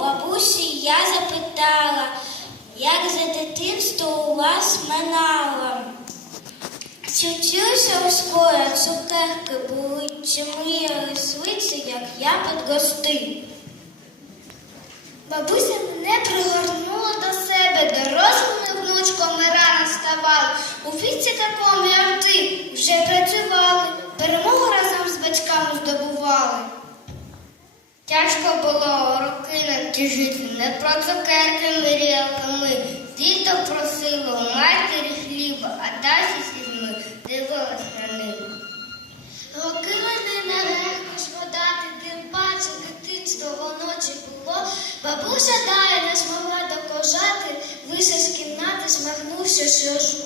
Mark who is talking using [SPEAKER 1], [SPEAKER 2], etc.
[SPEAKER 1] бабусі я запитала, як за дитинство у вас минало. У школі цукерки були, чи мріяли свиці, як я підростив? Бабуся мене пригорнула до себе, дорослими внучками рано ставали. У віці такому, як Тяжко було роки нам ті жити, не про цукерки мріяли ми. Діто просило у матері хліба, а далі сізьми дивилась на них. Роки мене нелегко згадати, тим паче дитинство ночі було. Бабуся далі не змогла докожати, вийшла з кімнати, змахнувши сльозу.